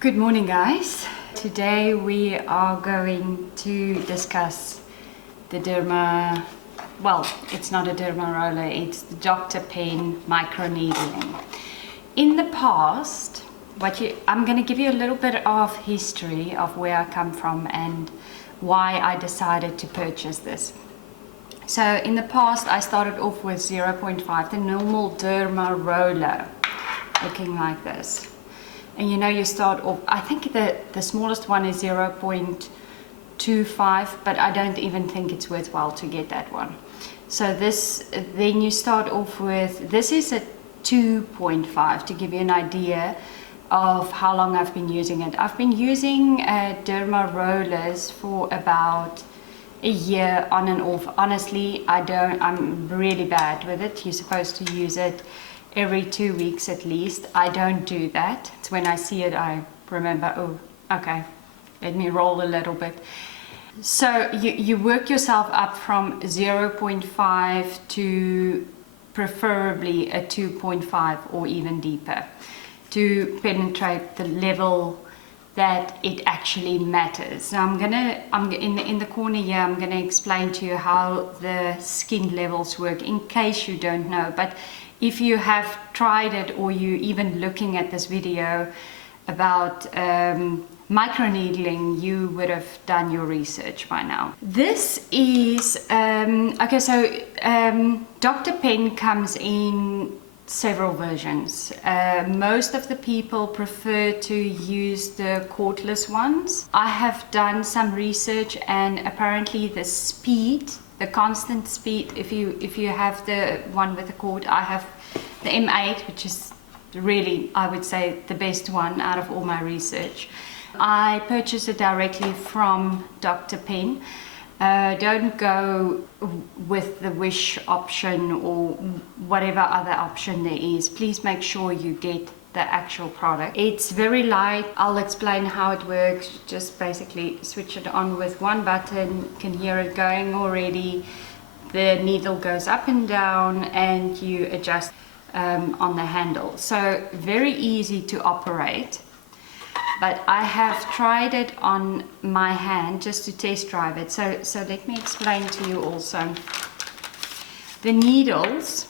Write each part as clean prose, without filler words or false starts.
Good morning, guys. Today we are going to discuss the derma, well, it's not a derma roller, it's the Dr. Pen microneedling. In the past, I'm going to give you a little bit of history of where I come from and why I decided to purchase this. So in the past I started off with 0.5, the normal derma roller, looking like this. And you start off, I think the smallest one is 0.25, but I don't even think it's worthwhile to get that one. So then you start off with, this is a 2.5 to give you an idea of how long I've been using it. I've been using derma rollers for about a year on and off. Honestly, I'm really bad with it. You're supposed to use it every 2 weeks at least. I don't do that. It's when I see it I remember, oh, okay, let me roll a little bit. So you work yourself up from 0.5 to preferably a 2.5 or even deeper to penetrate the level that it actually matters. So I'm in the corner here, I'm gonna explain to you how the skin levels work in case you don't know. But if you have tried it or you even looking at this video about microneedling, you would have done your research by now. This is, okay, so Dr. Pen comes in several versions. Most of the people prefer to use the cordless ones. I have done some research and apparently the speed, the constant speed, if you have the one with the cord, I have the M8, which is really, I would say, the best one out of all my research. I purchased it directly from Dr. Pen. Don't go with the Wish option or whatever other option there is. Please make sure you get the actual product. It's very light. I'll explain how it works. Just basically switch it on with one button. You can hear it going already. The needle goes up and down and you adjust on the handle. So very easy to operate. But I have tried it on my hand just to test drive it. So let me explain to you also. The needles,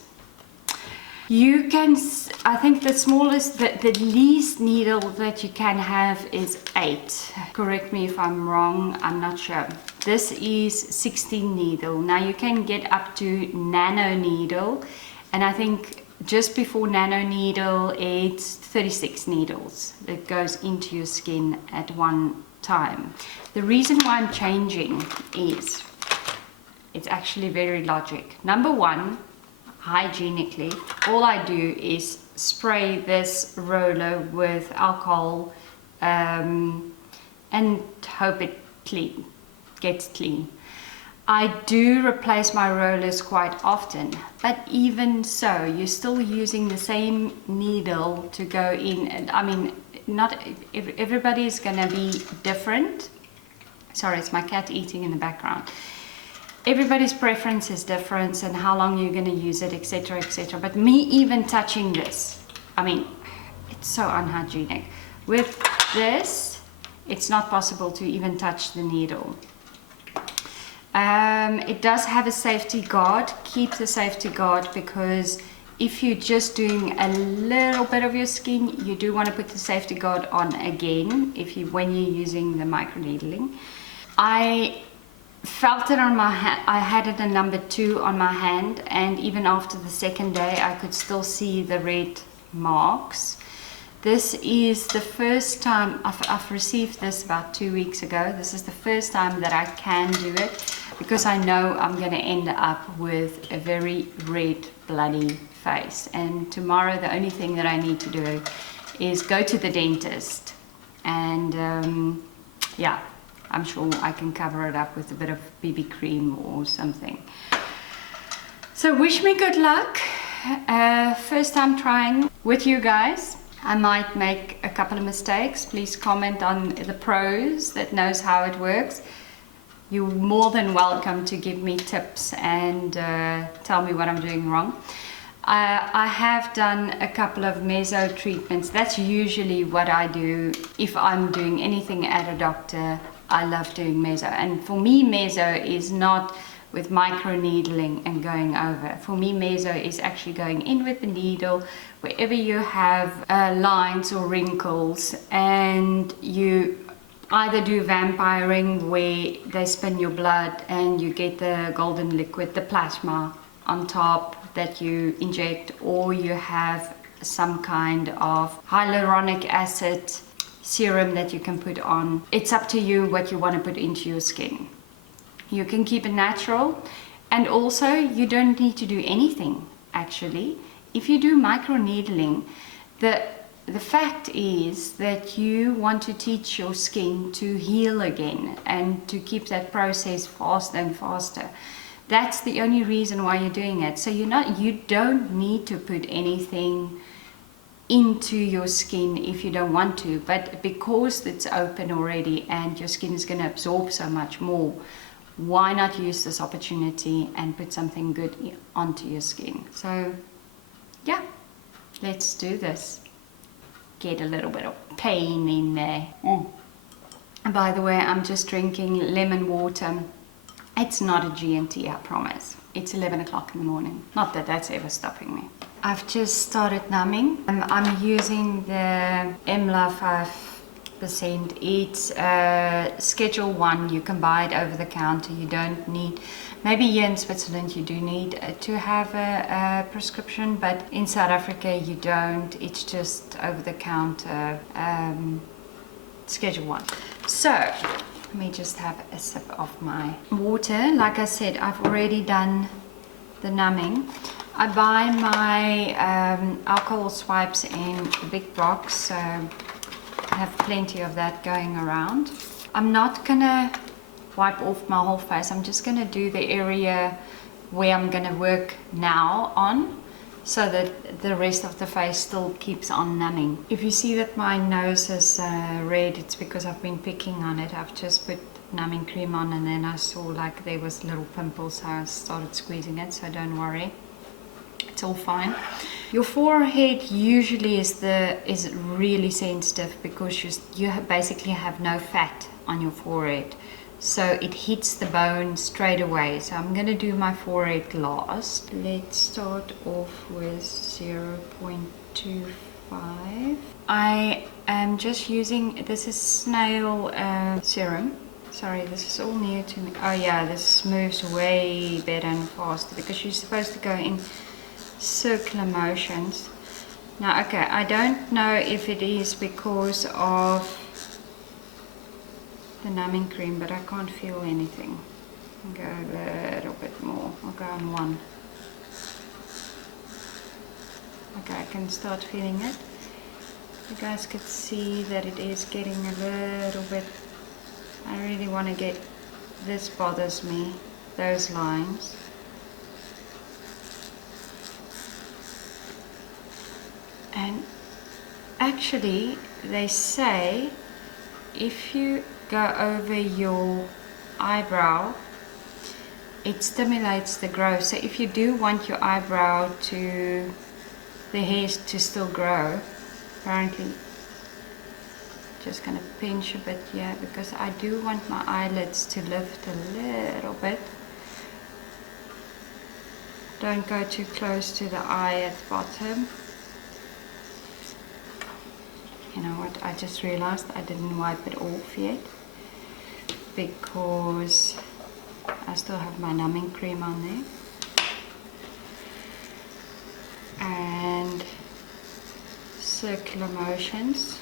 you can, I think the smallest, the least needle that you can have is 8. Correct me if I'm wrong, I'm not sure. This is 16 needle. Now you can get up to nano needle, and I think just before nano needle it's 36 needles that goes into your skin at one time. The reason why I'm changing is it's actually very logic. Number one, hygienically, all I do is spray this roller with alcohol and hope it gets clean. I do replace my rollers quite often, but even so, you're still using the same needle to go in. And I mean, not everybody is gonna be different. Sorry, it's my cat eating in the background. Everybody's preference is different and how long you're gonna use it, etc., etc. But me even touching this, I mean, it's so unhygienic. With this, it's not possible to even touch the needle. It does have a safety guard. Keep the safety guard, because if you're just doing a little bit of your skin, you do want to put the safety guard on again when you're using the microneedling. I felt it on my hand. I had it a number 2 on my hand, and even after the second day I could still see the red marks. This is the first time I've received this about 2 weeks ago. This is the first time that I can do it, because I know I'm going to end up with a very red, bloody face. And tomorrow the only thing that I need to do is go to the dentist. And yeah, I'm sure I can cover it up with a bit of BB cream or something. So wish me good luck. First time trying with you guys. I might make a couple of mistakes. Please comment on the pros that knows how it works. You're more than welcome to give me tips and tell me what I'm doing wrong. I have done a couple of meso treatments. That's usually what I do if I'm doing anything at a doctor. I love doing meso, and for me meso is not with microneedling and going over. For me meso is actually going in with the needle wherever you have lines or wrinkles, and you either do vampiring where they spin your blood and you get the golden liquid, the plasma on top that you inject, or you have some kind of hyaluronic acid serum that you can put on. It's up to you what you want to put into your skin. You can keep it natural, and also you don't need to do anything actually. If you do microneedling, the fact is that you want to teach your skin to heal again and to keep that process faster and faster. That's the only reason why you're doing it. So you don't need to put anything into your skin if you don't want to, but because it's open already and your skin is going to absorb so much more, why not use this opportunity and put something good onto your skin? So yeah, let's do this. Get a little bit of pain in there. And by the way, I'm just drinking lemon water. It's not a G&T, I promise. It's 11 o'clock in the morning. Not that that's ever stopping me. I've just started numbing. I'm using the EMLA 5%. It's Schedule 1. You can buy it over the counter. You don't need, maybe here in Switzerland you do need to have a prescription, but in South Africa you don't. It's just over the counter, Schedule 1. So let me just have a sip of my water. Like I said, I've already done the numbing. I buy my alcohol swipes in a big box, so I have plenty of that going around. I'm not gonna wipe off my whole face. I'm just gonna do the area where I'm gonna work now on, so that the rest of the face still keeps on numbing. If you see that my nose is red, it's because I've been picking on it. I've just put numbing cream on and then I saw like there was little pimples, so I started squeezing it, so don't worry. It's all fine. Your forehead usually is really sensitive because you basically have no fat on your forehead. So it hits the bone straight away. So I'm going to do my forehead last. Let's start off with 0.25. I am just using, this is snail serum. Sorry, this is all new to me. Oh yeah, this moves way better and faster because you're supposed to go in circular motions. Now, okay, I don't know if it is because of the numbing cream, but I can't feel anything. I'll go a little bit more. I'll go on 1. Okay, I can start feeling it. You guys could see that it is getting a little bit. I really want to get, this bothers me, those lines. And actually, they say if you go over your eyebrow, it stimulates the growth. So if you do want your eyebrow to, the hairs to still grow, apparently, just gonna pinch a bit here because I do want my eyelids to lift a little bit. Don't go too close to the eye at the bottom. You know what, I just realized I didn't wipe it off yet because I still have my numbing cream on there. And circular motions.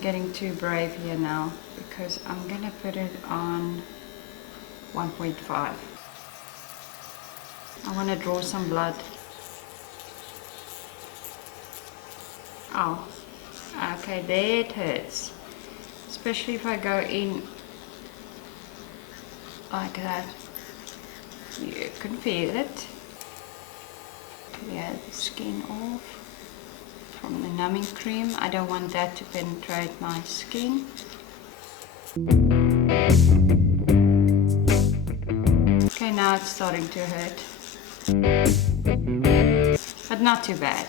Getting too brave here now because I'm gonna put it on 1.5. I want to draw some blood. Oh, okay, there it hurts, especially if I go in like that. You can feel it. Clear the skin off. from the numbing cream. I don't want that to penetrate my skin. Okay, now it's starting to hurt. But not too bad.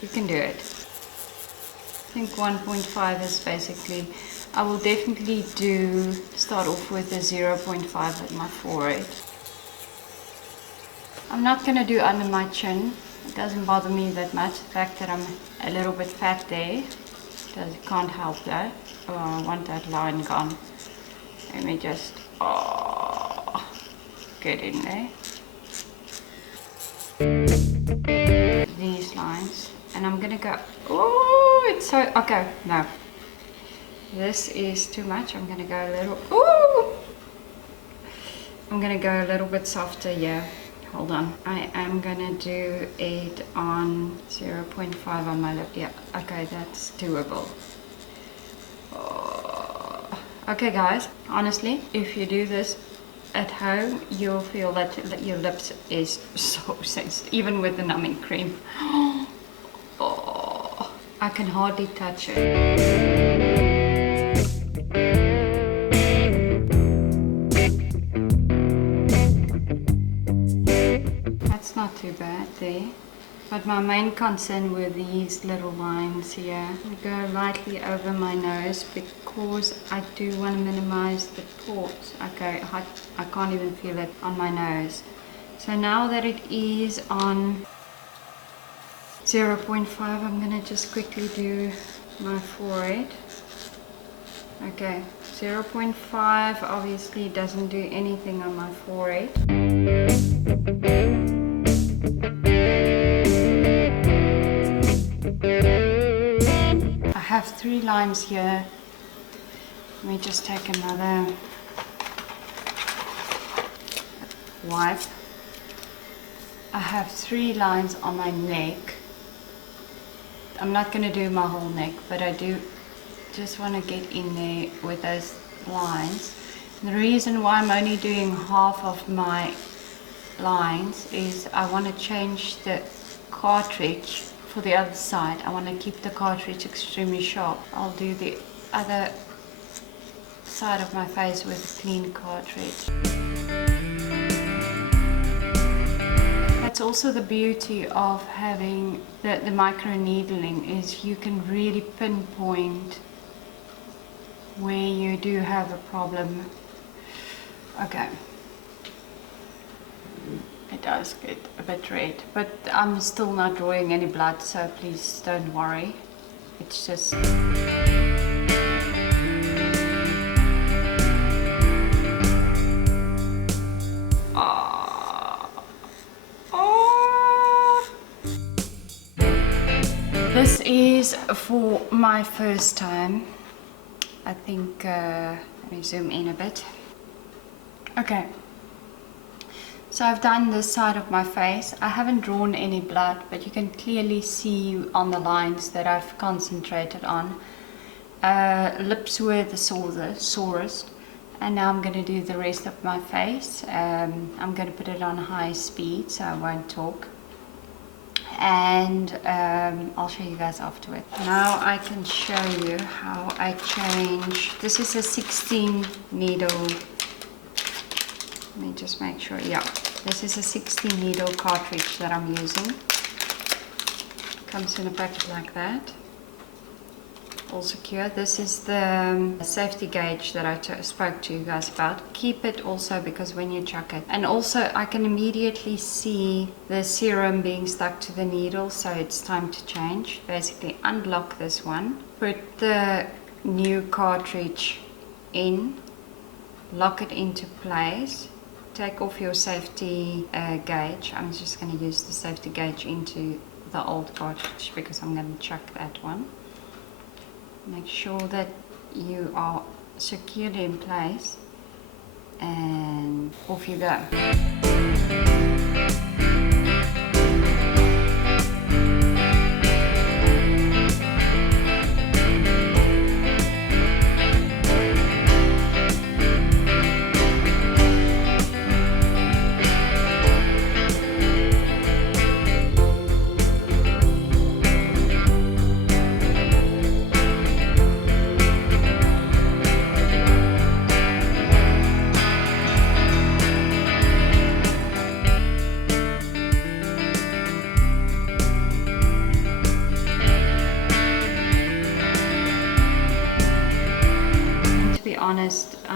You can do it. I think 1.5 is basically, I will definitely start off with a 0.5 at my forehead. I'm not going to do under my chin. It doesn't bother me that much. The fact that I'm a little bit fat there, can't help that. Oh, I want that line gone. Let me just get in there. These lines. And I'm going to go, oh, it's so, okay, no. This is too much. I'm going to go a little, ooh! I'm going to go a little bit softer here. Hold on. I am going to do it on 0.5 on my lip. Yeah, okay, that's doable. Oh. Okay, guys, honestly, if you do this at home, you'll feel that your lips is so sensitive, even with the numbing cream. Oh, I can hardly touch it. Not too bad there, but my main concern were these little lines here. I go lightly over my nose because I do want to minimize the pores. Okay, I can't even feel it on my nose. So now that it is on 0.5, I'm gonna just quickly do my forehead. Okay, 0.5 obviously doesn't do anything on my forehead. I have 3 lines here. Let me just take another wipe. I have 3 lines on my neck. I'm not going to do my whole neck, but I do just want to get in there with those lines. And the reason why I'm only doing half of my lines is I want to change the cartridge for the other side. I want to keep the cartridge extremely sharp. I'll do the other side of my face with a clean cartridge. That's also the beauty of having the microneedling, is you can really pinpoint where you do have a problem. Okay. It does get a bit red, but I'm still not drawing any blood, so please don't worry. It's just... This is for my first time. I think, let me zoom in a bit. Okay. So I've done this side of my face. I haven't drawn any blood, but you can clearly see on the lines that I've concentrated on. Lips were the sorest. And now I'm going to do the rest of my face. I'm going to put it on high speed so I won't talk. And I'll show you guys afterward. Now I can show you how I change. This is a 16 needle. Let me just make sure. Yeah, this is a 16 needle cartridge that I'm using. Comes in a packet like that. All secure. This is the safety gauge that I spoke to you guys about. Keep it also because when you chuck it. And also I can immediately see the serum being stuck to the needle, so it's time to change. Basically unlock this one, put the new cartridge in, lock it into place, take off your safety gauge. I'm just going to use the safety gauge into the old cartridge because I'm going to chuck that one. Make sure that you are secured in place and off you go.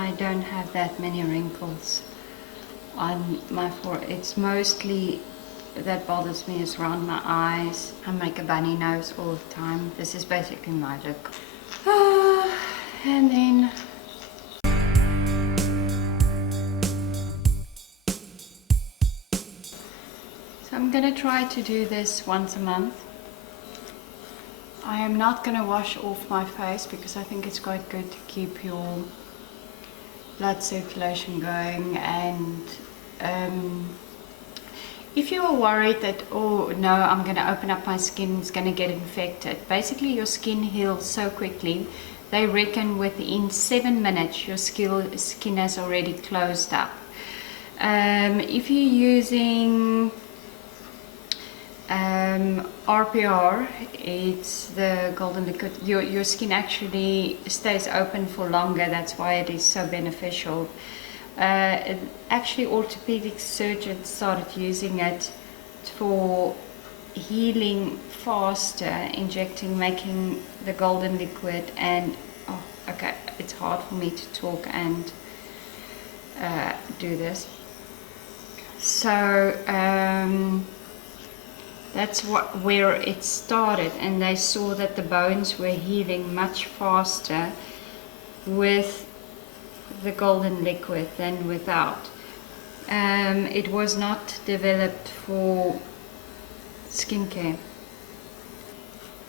I don't have that many wrinkles on my forehead. It's mostly that bothers me is around my eyes. I make a bunny nose all the time. This is basically my look. And then so I'm gonna try to do this once a month. I am not gonna wash off my face because I think it's quite good to keep your blood circulation going. And if you are worried that, oh no, I'm gonna open up my skin, it's gonna get infected, basically your skin heals so quickly. They reckon within 7 minutes your skin has already closed up. If you're using RPR, it's the golden liquid, your skin actually stays open for longer. That's why it is so beneficial. Actually, orthopedic surgeons started using it for healing faster, injecting, making the golden liquid. And oh, okay, it's hard for me to talk and do this. So that's where it started, and they saw that the bones were healing much faster with the golden liquid than without. It was not developed for skincare.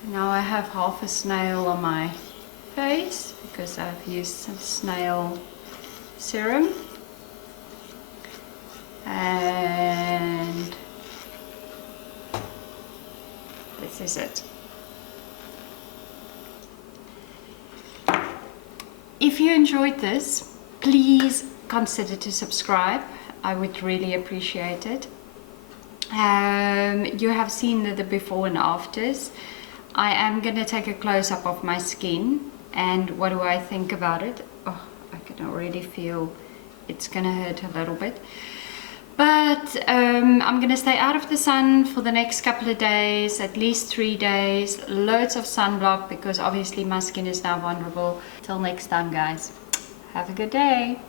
Now I have half a snail on my face because I've used some snail serum, and this is it. If you enjoyed this, please consider to subscribe. I would really appreciate it. You have seen the before and afters. I am going to take a close-up of my skin and what do I think about it. Oh, I can already feel it's going to hurt a little bit. But I'm going to stay out of the sun for the next couple of days, at least 3 days. Loads of sunblock because obviously my skin is now vulnerable. Till next time, guys. Have a good day.